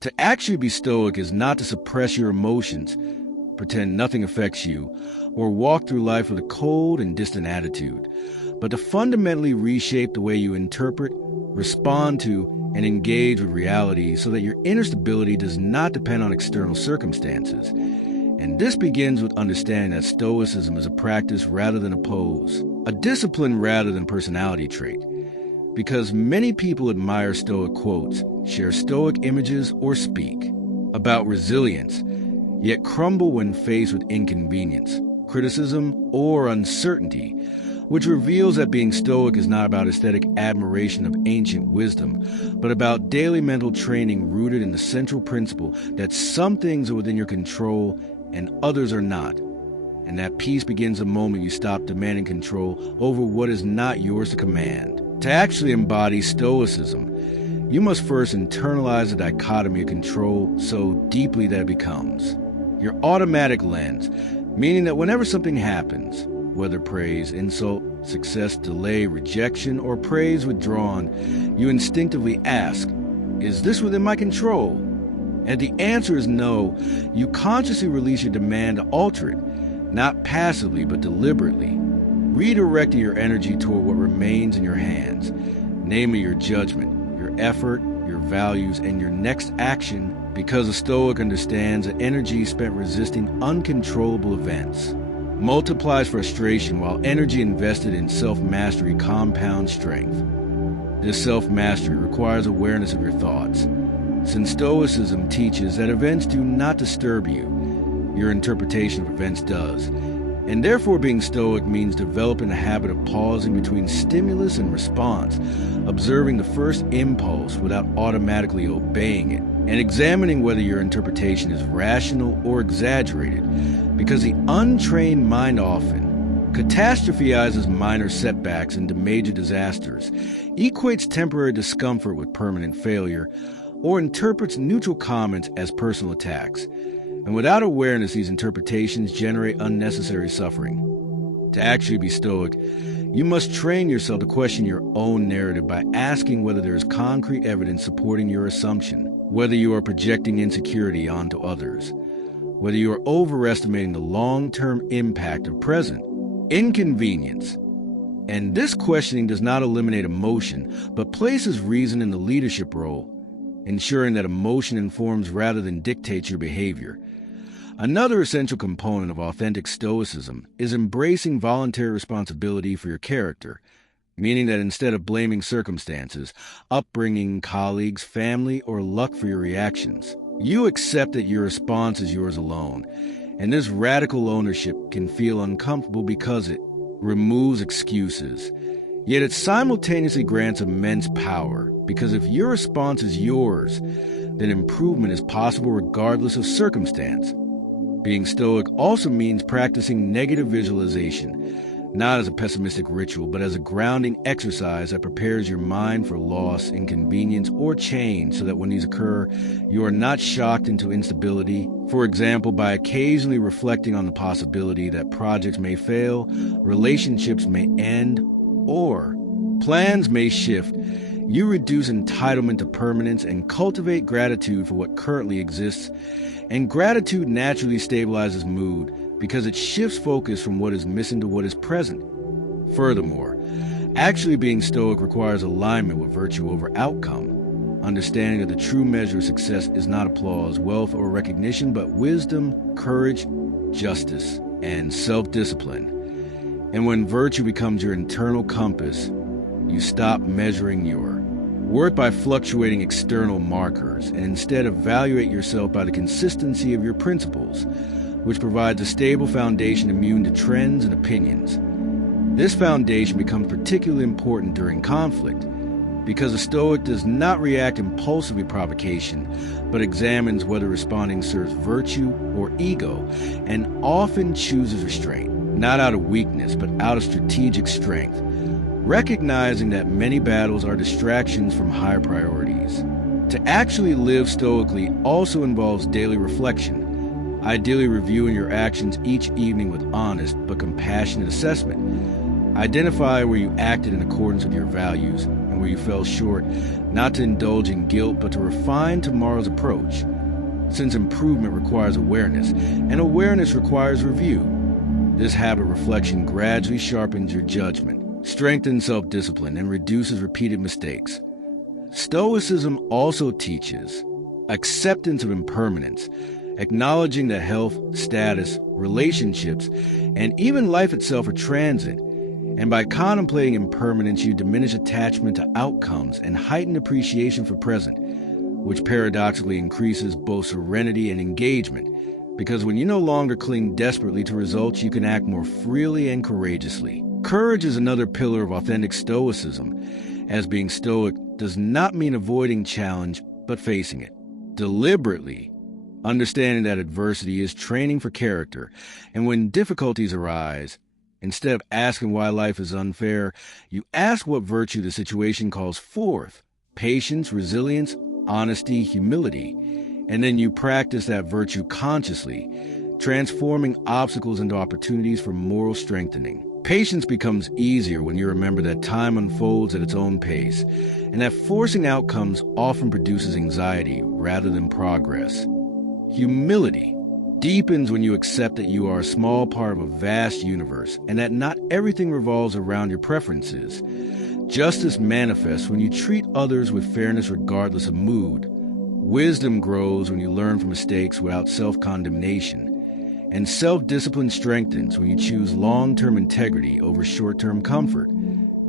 To actually be stoic is not to suppress your emotions, pretend nothing affects you, or walk through life with a cold and distant attitude, but to fundamentally reshape the way you interpret, respond to, and engage with reality so that your inner stability does not depend on external circumstances. And this begins with understanding that Stoicism is a practice rather than a pose, a discipline rather than personality trait. Because many people admire Stoic quotes, share Stoic images, or speak about resilience, yet crumble when faced with inconvenience, criticism, or uncertainty, which reveals that being Stoic is not about aesthetic admiration of ancient wisdom, but about daily mental training rooted in the central principle that some things are within your control and others are not, and that peace begins the moment you stop demanding control over what is not yours to command. To actually embody Stoicism, you must first internalize the dichotomy of control so deeply that it becomes your automatic lens, meaning that whenever something happens, whether praise, insult, success, delay, rejection, or praise withdrawn, you instinctively ask, is this within my control? And if the answer is no, you consciously release your demand to alter it, not passively but deliberately, redirecting your energy toward what remains in your hands, namely your judgment, your effort, your values, and your next action, because a Stoic understands that energy spent resisting uncontrollable events multiplies frustration, while energy invested in self-mastery compounds strength. This self-mastery requires awareness of your thoughts, since Stoicism teaches that events do not disturb you, your interpretation of events does. And therefore being Stoic means developing a habit of pausing between stimulus and response, observing the first impulse without automatically obeying it, and examining whether your interpretation is rational or exaggerated, because the untrained mind often catastrophizes minor setbacks into major disasters, equates temporary discomfort with permanent failure, or interprets neutral comments as personal attacks. And without awareness, these interpretations generate unnecessary suffering. To actually be Stoic, you must train yourself to question your own narrative by asking whether there is concrete evidence supporting your assumption, whether you are projecting insecurity onto others, whether you are overestimating the long-term impact of present inconvenience. And this questioning does not eliminate emotion, but places reason in the leadership role, ensuring that emotion informs rather than dictates your behavior. Another essential component of authentic Stoicism is embracing voluntary responsibility for your character, meaning that instead of blaming circumstances, upbringing, colleagues, family, or luck for your reactions, you accept that your response is yours alone. And this radical ownership can feel uncomfortable because it removes excuses. Yet it simultaneously grants immense power, because if your response is yours, then improvement is possible regardless of circumstance. Being Stoic also means practicing negative visualization, not as a pessimistic ritual, but as a grounding exercise that prepares your mind for loss, inconvenience, or change so that when these occur, you are not shocked into instability. For example, by occasionally reflecting on the possibility that projects may fail, relationships may end, or plans may shift, you reduce entitlement to permanence and cultivate gratitude for what currently exists. And gratitude naturally stabilizes mood because it shifts focus from what is missing to what is present. Furthermore, actually being Stoic requires alignment with virtue over outcome, understanding that the true measure of success is not applause, wealth, or recognition, but wisdom, courage, justice, and self-discipline. And when virtue becomes your internal compass, you stop measuring your worth by fluctuating external markers and instead evaluate yourself by the consistency of your principles, which provides a stable foundation immune to trends and opinions. This foundation becomes particularly important during conflict, because a Stoic does not react impulsively to provocation, but examines whether responding serves virtue or ego, and often chooses restraint, not out of weakness, but out of strategic strength, recognizing that many battles are distractions from higher priorities. To actually live stoically also involves daily reflection, ideally reviewing your actions each evening with honest but compassionate assessment. Identify where you acted in accordance with your values and where you fell short, not to indulge in guilt, but to refine tomorrow's approach, since improvement requires awareness, and awareness requires review. This habit reflection gradually sharpens your judgment, strengthens self-discipline, and reduces repeated mistakes. Stoicism also teaches acceptance of impermanence, acknowledging that health, status, relationships, and even life itself are transient. And by contemplating impermanence, you diminish attachment to outcomes and heighten appreciation for present, which paradoxically increases both serenity and engagement, because when you no longer cling desperately to results, you can act more freely and courageously. Courage is another pillar of authentic Stoicism, as being Stoic does not mean avoiding challenge, but facing it deliberately, understanding that adversity is training for character, and when difficulties arise, instead of asking why life is unfair, you ask what virtue the situation calls forth: patience, resilience, honesty, humility, and then you practice that virtue consciously, transforming obstacles into opportunities for moral strengthening. Patience becomes easier when you remember that time unfolds at its own pace, and that forcing outcomes often produces anxiety rather than progress. Humility deepens when you accept that you are a small part of a vast universe, and that not everything revolves around your preferences. Justice manifests when you treat others with fairness regardless of mood. Wisdom grows when you learn from mistakes without self-condemnation. And self-discipline strengthens when you choose long-term integrity over short-term comfort.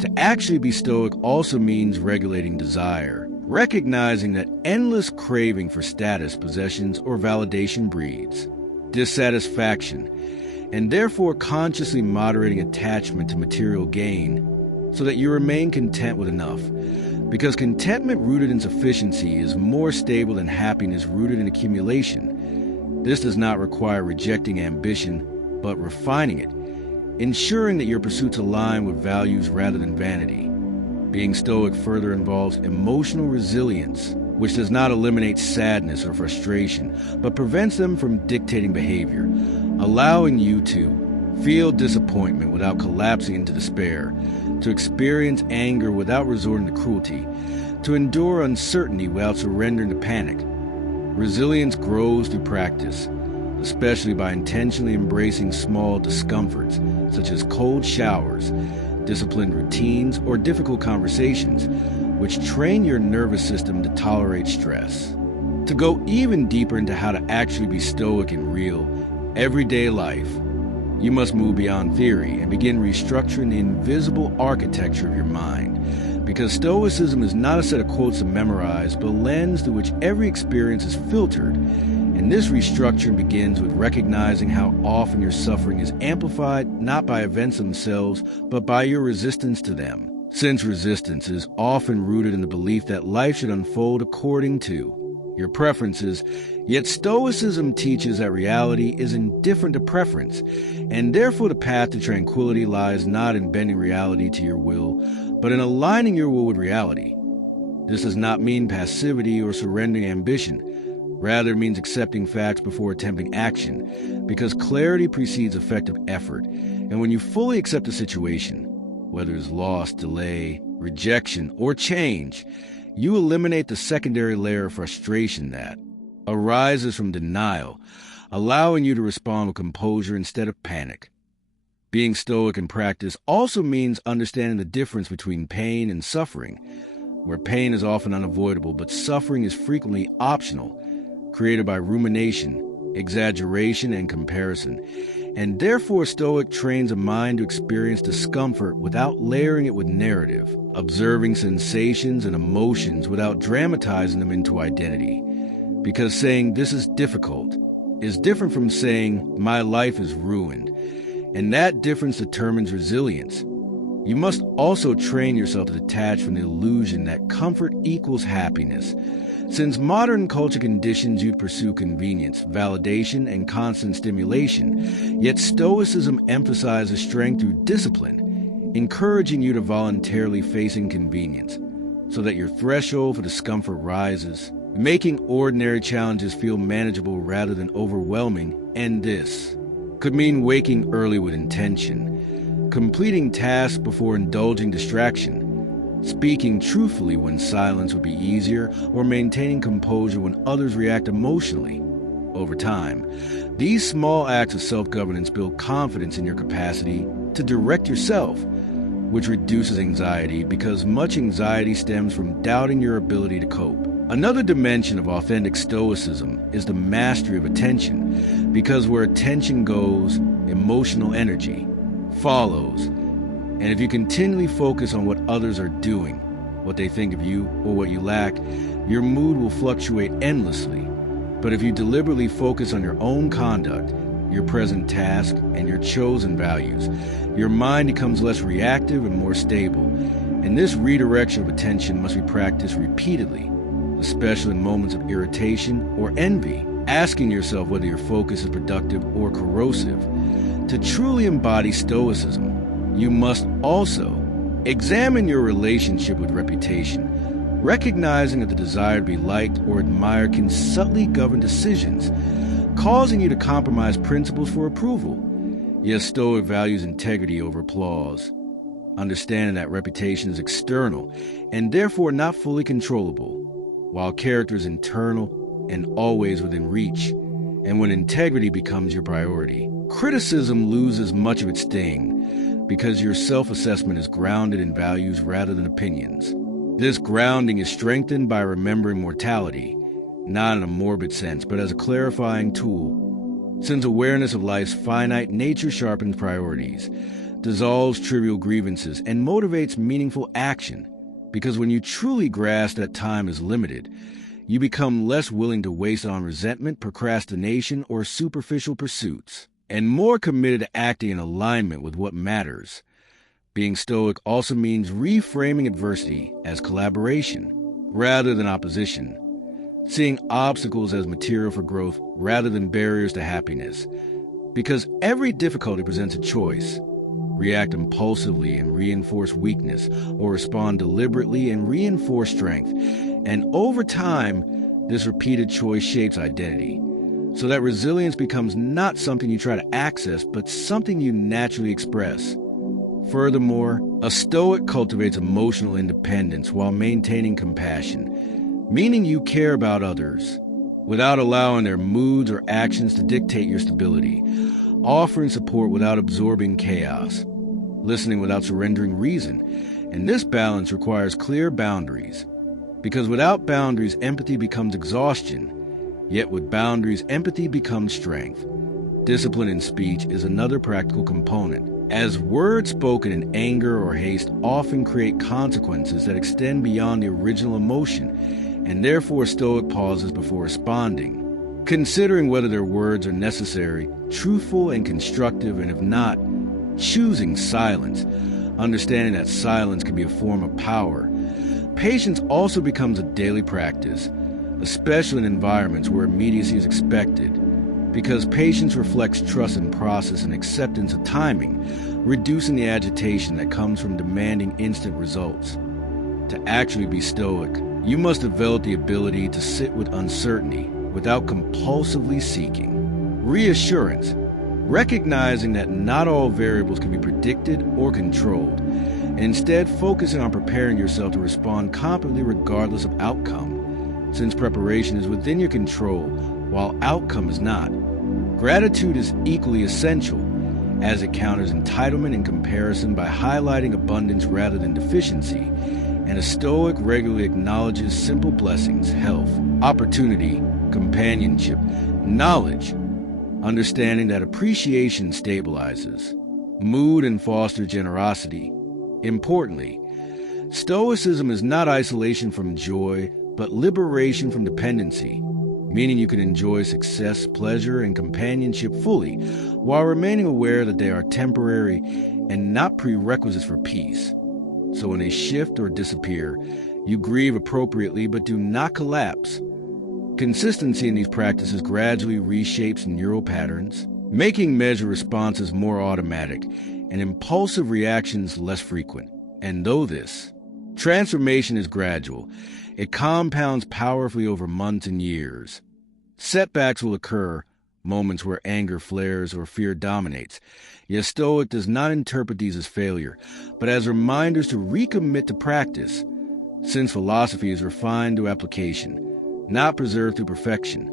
To actually be Stoic also means regulating desire, recognizing that endless craving for status, possessions, or validation breeds dissatisfaction, and therefore consciously moderating attachment to material gain so that you remain content with enough. Because contentment rooted in sufficiency is more stable than happiness rooted in accumulation. This does not require rejecting ambition, but refining it, ensuring that your pursuits align with values rather than vanity. Being Stoic further involves emotional resilience, which does not eliminate sadness or frustration, but prevents them from dictating behavior, allowing you to feel disappointment without collapsing into despair, to experience anger without resorting to cruelty, to endure uncertainty without surrendering to panic. Resilience grows through practice, especially by intentionally embracing small discomforts, such as cold showers, disciplined routines, or difficult conversations, which train your nervous system to tolerate stress. To go even deeper into how to actually be Stoic in real, everyday life, you must move beyond theory and begin restructuring the invisible architecture of your mind. Because Stoicism is not a set of quotes to memorize, but a lens through which every experience is filtered. And this restructuring begins with recognizing how often your suffering is amplified not by events themselves, but by your resistance to them. Since resistance is often rooted in the belief that life should unfold according to your preferences, yet Stoicism teaches that reality is indifferent to preference, and therefore the path to tranquility lies not in bending reality to your will, but in aligning your will with reality. This does not mean passivity or surrendering ambition. Rather, it means accepting facts before attempting action, because clarity precedes effective effort, and when you fully accept a situation, whether it's loss, delay, rejection, or change, you eliminate the secondary layer of frustration that arises from denial, allowing you to respond with composure instead of panic. Being Stoic in practice also means understanding the difference between pain and suffering, where pain is often unavoidable, but suffering is frequently optional, created by rumination, exaggeration, and comparison. And therefore, Stoic trains a mind to experience discomfort without layering it with narrative, observing sensations and emotions without dramatizing them into identity. Because saying this is difficult is different from saying my life is ruined, and that difference determines resilience. You must also train yourself to detach from the illusion that comfort equals happiness. Since modern culture conditions you to pursue convenience, validation, and constant stimulation, yet Stoicism emphasizes strength through discipline, encouraging you to voluntarily face inconvenience, so that your threshold for discomfort rises, making ordinary challenges feel manageable rather than overwhelming. And this could mean waking early with intention, completing tasks before indulging distraction, speaking truthfully when silence would be easier, or maintaining composure when others react emotionally. Over time, these small acts of self-governance build confidence in your capacity to direct yourself, which reduces anxiety because much anxiety stems from doubting your ability to cope. Another dimension of authentic Stoicism is the mastery of attention, because where attention goes, emotional energy follows. And if you continually focus on what others are doing, what they think of you, or what you lack, your mood will fluctuate endlessly. But if you deliberately focus on your own conduct, your present task, and your chosen values, your mind becomes less reactive and more stable. And this redirection of attention must be practiced repeatedly, especially in moments of irritation or envy, asking yourself whether your focus is productive or corrosive. To truly embody Stoicism, you must also examine your relationship with reputation, recognizing that the desire to be liked or admired can subtly govern decisions, causing you to compromise principles for approval. Yes, Stoic values integrity over applause, understanding that reputation is external and therefore not fully controllable, while character is internal and always within reach. And when integrity becomes your priority, criticism loses much of its sting because your self-assessment is grounded in values rather than opinions. This grounding is strengthened by remembering mortality, not in a morbid sense, but as a clarifying tool. Since awareness of life's finite nature sharpens priorities, dissolves trivial grievances, and motivates meaningful action, because when you truly grasp that time is limited, you become less willing to waste it on resentment, procrastination, or superficial pursuits, and more committed to acting in alignment with what matters. Being Stoic also means reframing adversity as collaboration rather than opposition, seeing obstacles as material for growth rather than barriers to happiness. Because every difficulty presents a choice: react impulsively and reinforce weakness, or respond deliberately and reinforce strength. And over time, this repeated choice shapes identity, so that resilience becomes not something you try to access, but something you naturally express. Furthermore, a Stoic cultivates emotional independence while maintaining compassion, meaning you care about others without allowing their moods or actions to dictate your stability, offering support without absorbing chaos, listening without surrendering reason. And this balance requires clear boundaries, because without boundaries, empathy becomes exhaustion, yet with boundaries, empathy becomes strength. Discipline in speech is another practical component, as words spoken in anger or haste often create consequences that extend beyond the original emotion, and therefore Stoic pauses before responding, considering whether their words are necessary, truthful, and constructive, and if not, choosing silence, understanding that silence can be a form of power. Patience also becomes a daily practice, especially in environments where immediacy is expected, because patience reflects trust in process and acceptance of timing, reducing the agitation that comes from demanding instant results. To actually be Stoic, you must develop the ability to sit with uncertainty without compulsively seeking reassurance, recognizing that not all variables can be predicted or controlled, and instead focusing on preparing yourself to respond competently regardless of outcome, since preparation is within your control while outcome is not. Gratitude is equally essential, as it counters entitlement and comparison by highlighting abundance rather than deficiency, and a Stoic regularly acknowledges simple blessings: health, opportunity, companionship, knowledge, understanding that appreciation stabilizes mood and fosters generosity. Importantly, Stoicism is not isolation from joy, but liberation from dependency, meaning you can enjoy success, pleasure, and companionship fully, while remaining aware that they are temporary and not prerequisites for peace. So when they shift or disappear, you grieve appropriately but do not collapse. Consistency in these practices gradually reshapes neural patterns, making measured responses more automatic and impulsive reactions less frequent. And though this transformation is gradual, it compounds powerfully over months and years. Setbacks will occur, moments where anger flares or fear dominates. Yet Stoic does not interpret these as failure, but as reminders to recommit to practice, since philosophy is refined through application, not preserved through perfection.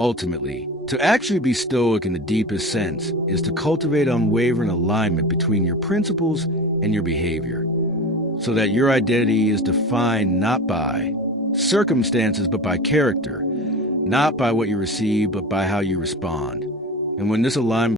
Ultimately, to actually be Stoic in the deepest sense is to cultivate unwavering alignment between your principles and your behavior, so that your identity is defined not by circumstances but by character, not by what you receive but by how you respond. And when this alignment